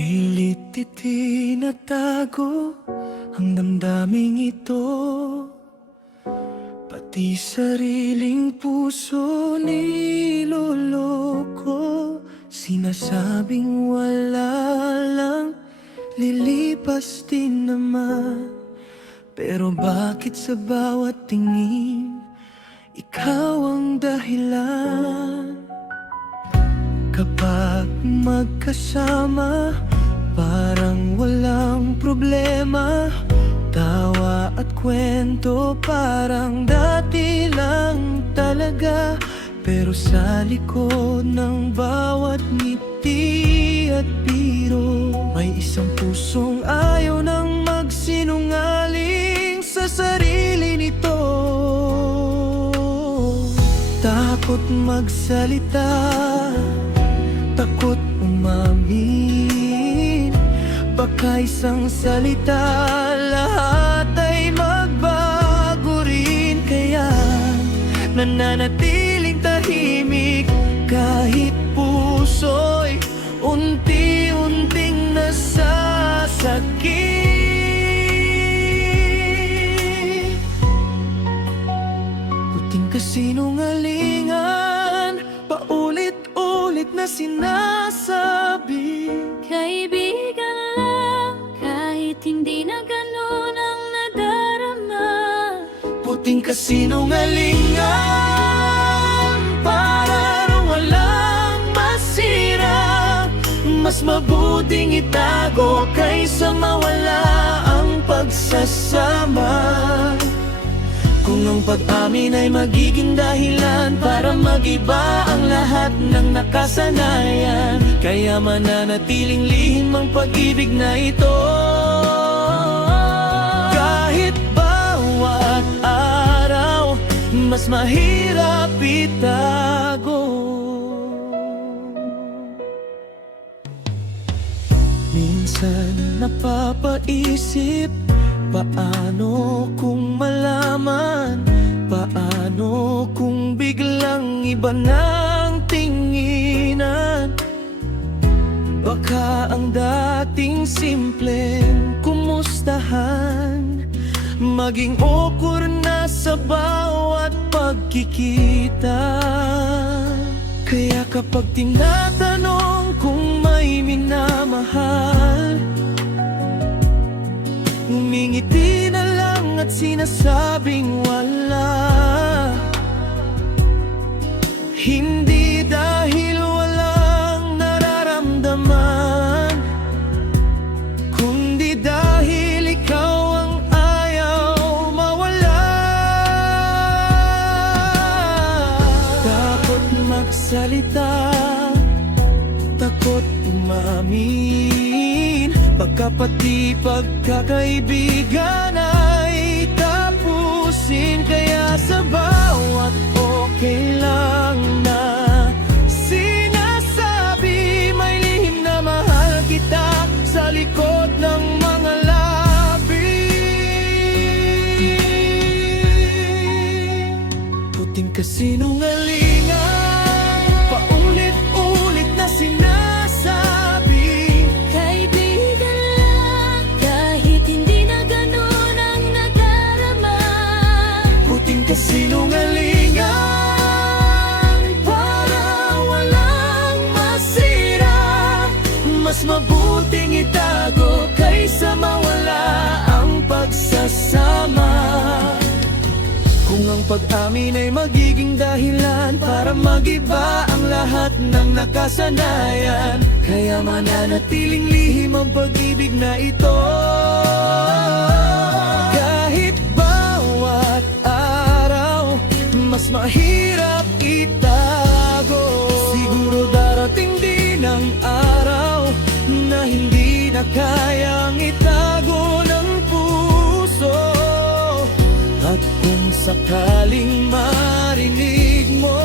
Pilit itinatago ang damdaming ito, pati sariling puso niloloko. Sinasabing wala lang, lilipas din naman. Pero bakit sa bawat tingin, ikaw ang dahilan? Kapag magkasama, parang walang problema. Tawa at kwento parang dati lang talaga. Pero sa likod ng bawat ngiti at biro, may isang pusong ayaw nang magsinungaling sa sarili nito. Takot magsalita, takot umamin. Baka isang salita, lahat ay magbago rin. Kaya nananatiling tahimik, kahit puso'y unti-unting nasasakit. Puting kasinungalingan, paulit-ulit na sinasabi. Kaibigan lang, kahit hindi na ganun ang nadarama. Puting kasinungalingan, para walang masira. Mas mabuting itago kaysa mawala ang pagsasama. Kung ang pag-amin ay magiging dahilan para mag-iba ang lahat ng nakasanayan, kaya mananatiling lihim ang pag-ibig na ito. Kahit bawat araw, mas mahirap itago. Minsan napapaisip, paano kung malaman? Paano kung biglang iba ng tinginan? Baka ang dating simpleng kumustahan maging awkward na sa bawat pagkikita. Kaya kapag tinatanong kung may minamahal, umingiti na lang at sinasabing wala. Hindi dahil walang nararamdaman, kundi dahil ikaw ang ayaw mawala. Takot magsalita, takot umamin. Baka pati pagkakaibigan ay tapusin. Kaya sa bawat okay lang na sinasabi, may lihim na mahal kita sa likod ng mga labi. Puting kasinungalingan, paulit-ulit na sinasabi. Kasinungalingan, para walang masira. Mas mabuting itago kaysa mawala ang pagsasama. Kung ang pag-amin ay magiging dahilan para mag-iba ang lahat ng nakasanayan, kaya mananatiling lihim ang pag-ibig na ito. Kahit bawat mas mahirap itago, siguro darating din ang araw na hindi na kayang itago ng puso. At kung sakaling marinig mo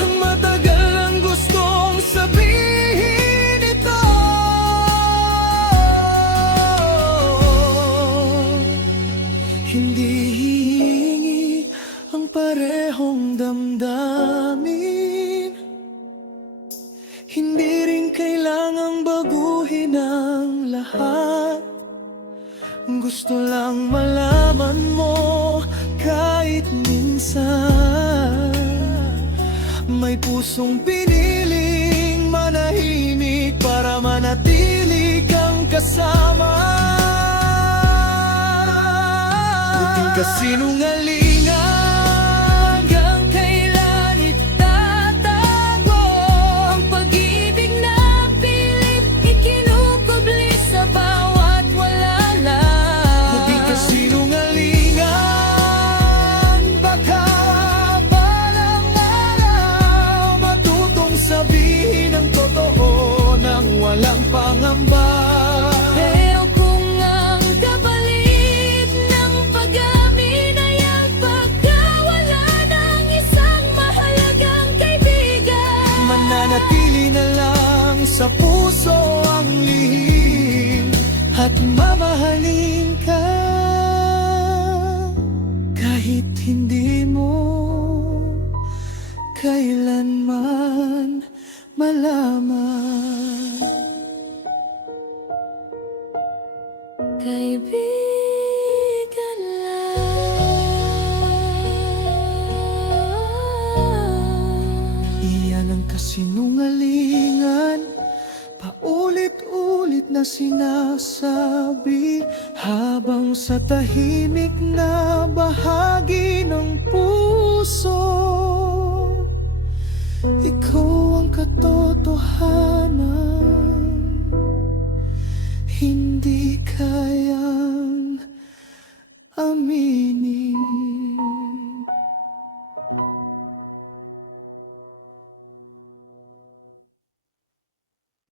ang matagal ang gustong sabihin ito, hindi ang parehong damdamin, hindi rin kailangan lahat. Gusto lang malaman mo kahit minsan may pusong piniling manahimik para manatili kang kasama. Puting kasinungalingan, hanggang kailan itatago ang pag-ibig na pilit ikinukubli sa bawat wala lang. Puting kasinungalingan, baka balang araw matutong sabihin ang totoo nang walang pangamba. Pero kung ang kapalit ng pag-amin ay ang pagkawala ng isang mahalagang kaibigan, mananatili na lang sa puso ang lihim at mamahalin ka kahit hindi mo kailanman malaman. Kaibigan lang. Iyan ang kasinungalingan, paulit-ulit na sinasabi, habang sa tahimik na bahagi ng puso ikaw ang katotohanan, hindi kayang aminin.